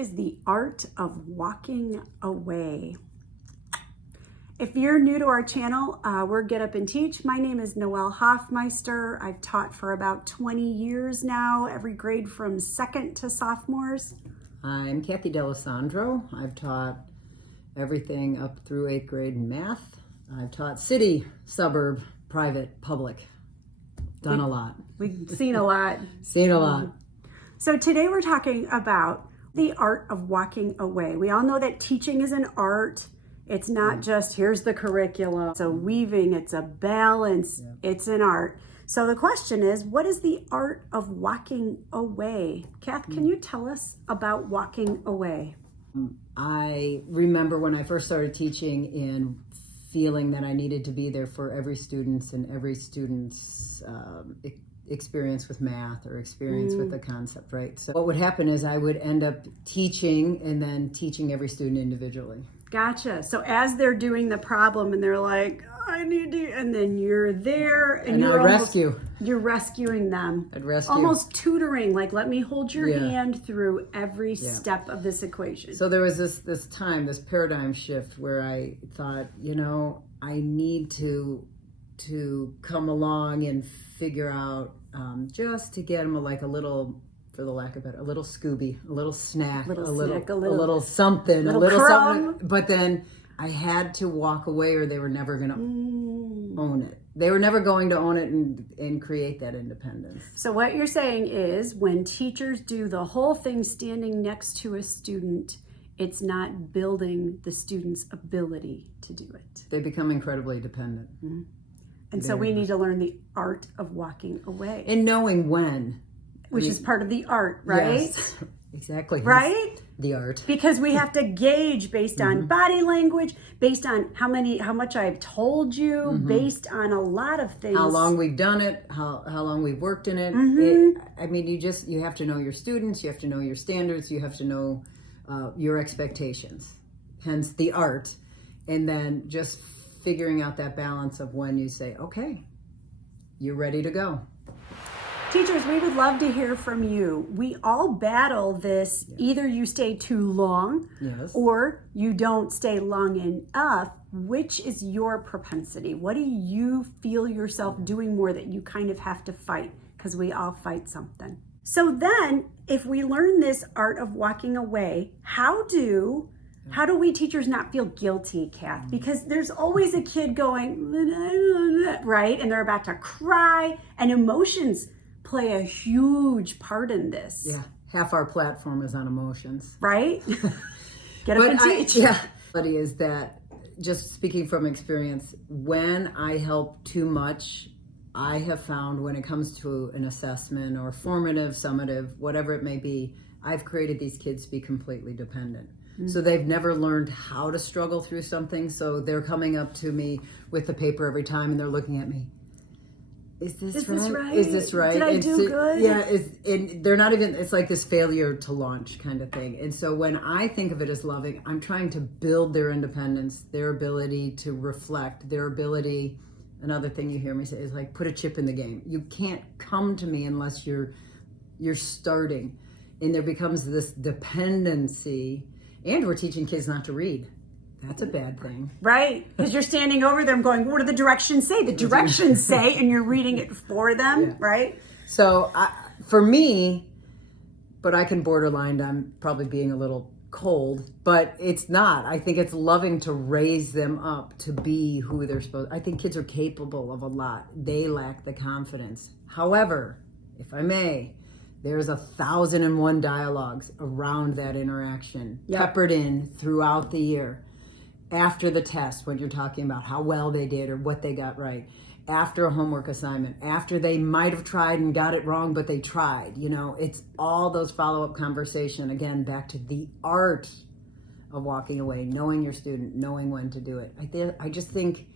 is the art of walking away? If you're new to our channel, we're Get Up and Teach. My name is Noelle Hoffmeister. I've taught for about 20 years now, every grade from 2nd to sophomores. I'm Cathy D'Alessandro. I've taught everything up through 8th grade in math. I've taught city, suburb, private, public. Done a lot. We've seen a lot. Seen a lot. So today we're talking about the art of walking away. We all know that teaching is an art. It's not just here's the curriculum. It's a weaving, it's a balance, it's an art. So the question is, what is the art of walking away? Kath, can you tell us about walking away? I remember when I first started teaching and feeling that I needed to be there for every student and every student's experience with math or experience with the concept, right? So what would happen is I would end up teaching and then teaching every student individually. Gotcha. So as they're doing the problem and they're like, I need to, and then you're there and you're you're rescuing them. I'd rescue. Almost tutoring, like let me hold your hand through every step of this equation. So there was this paradigm shift where I thought, I need to come along and figure out just to get them a little, for the lack of it, a little Scooby, a little snack, a little something, something. But then I had to walk away or they were never going to own it. They were never going to own it and create that independence. So what you're saying is when teachers do the whole thing standing next to a student, it's not building the student's ability to do it. They become incredibly dependent. Mm-hmm. And so we need to learn the art of walking away. And knowing when. Which is part of the art, right? Yes, exactly. Right? The art. Because we have to gauge based on body language, based on how much I've told you, based on a lot of things. How long we've done it, how long we've worked in it. You have to know your students, you have to know your standards, you have to know your expectations. Hence the art. And then just figuring out that balance of when you say, okay, you're ready to go. Teachers, we would love to hear from you. We all battle this. Either you stay too long or you don't stay long enough. Which is your propensity? What do you feel yourself doing more that you kind of have to fight? Because we all fight something. So then, if we learn this art of walking away, how do we teachers not feel guilty, Kath? Because there's always a kid going, right? And they're about to cry, and emotions play a huge part in this. Yeah, half our platform is on emotions. Right? Get up and teach. But is that, just speaking from experience, when I help too much, I have found when it comes to an assessment or formative, summative, whatever it may be, I've created these kids to be completely dependent. So they've never learned how to struggle through something. So they're coming up to me with the paper every time and they're looking at me. Is this right? Is this right? Did I do good? Yeah, and they're not even, it's like this failure to launch kind of thing. And so when I think of it as loving, I'm trying to build their independence, their ability to reflect, their ability. Another thing you hear me say is like, put a chip in the game. You can't come to me unless you're starting. And there becomes this dependency. And we're teaching kids not to read. That's a bad thing. Right, because you're standing over them going, what do the directions say? The directions say, and you're reading it for them, right? So for me, but I can borderline, I'm probably being a little cold, but it's not. I think it's loving to raise them up to be who they're supposed to. I think kids are capable of a lot. They lack the confidence. However, if I may, there's 1,001 dialogues around that interaction, peppered in throughout the year. After the test, when you're talking about how well they did or what they got right, after a homework assignment, after they might have tried and got it wrong, but they tried, it's all those follow-up conversation, again, back to the art of walking away, knowing your student, knowing when to do it. I just think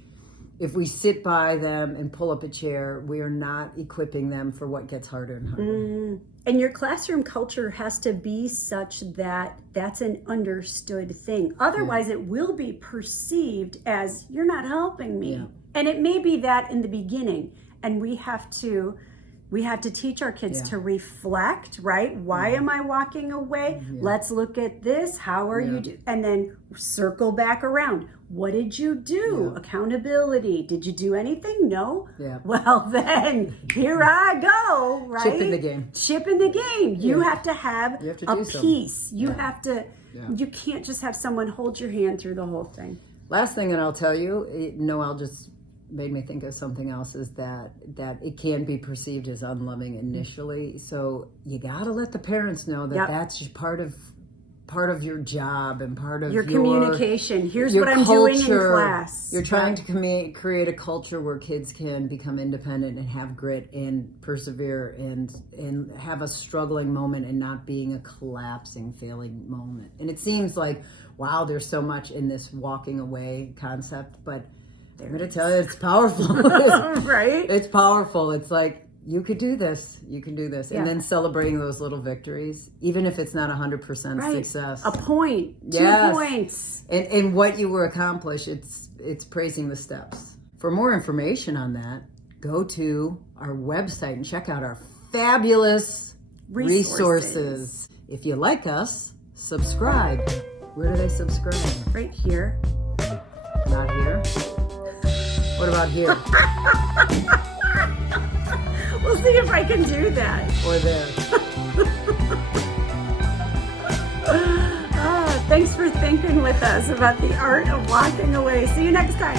if we sit by them and pull up a chair, we are not equipping them for what gets harder and harder. And your classroom culture has to be such that that's an understood thing. Otherwise, it will be perceived as you're not helping me. And it may be that in the beginning. And we have to We have to teach our kids to reflect, right? Why am I walking away? Let's look at this. How are you and then circle back around. What did you do? Accountability. Did you do anything? No? Well, then here I go, right? Chip in the game. Chip in the game. You have to have a do piece. You have to, you can't just have someone hold your hand through the whole thing. Last thing that I'll tell you, Noelle just made me think of something else, is that it can be perceived as unloving initially. So you got to let the parents know that that's just part of your job and part of your communication. Here's your what I'm doing in class. You're trying to create a culture where kids can become independent and have grit and persevere and have a struggling moment and not being a collapsing, failing moment. And it seems like, wow, there's so much in this walking away concept, but I'm going to tell you, it's powerful. Right? It's powerful. It's like, you could do this. You can do this. And then celebrating those little victories, even if it's not 100% success. A point, 2 points. And what you were accomplished, it's praising the steps. For more information on that, go to our website and check out our fabulous resources. If you like us, subscribe. Where do they subscribe? Right here. Not here. What about here? We'll see if I can do that. Or there. Thanks for thinking with us about the art of walking away. See you next time.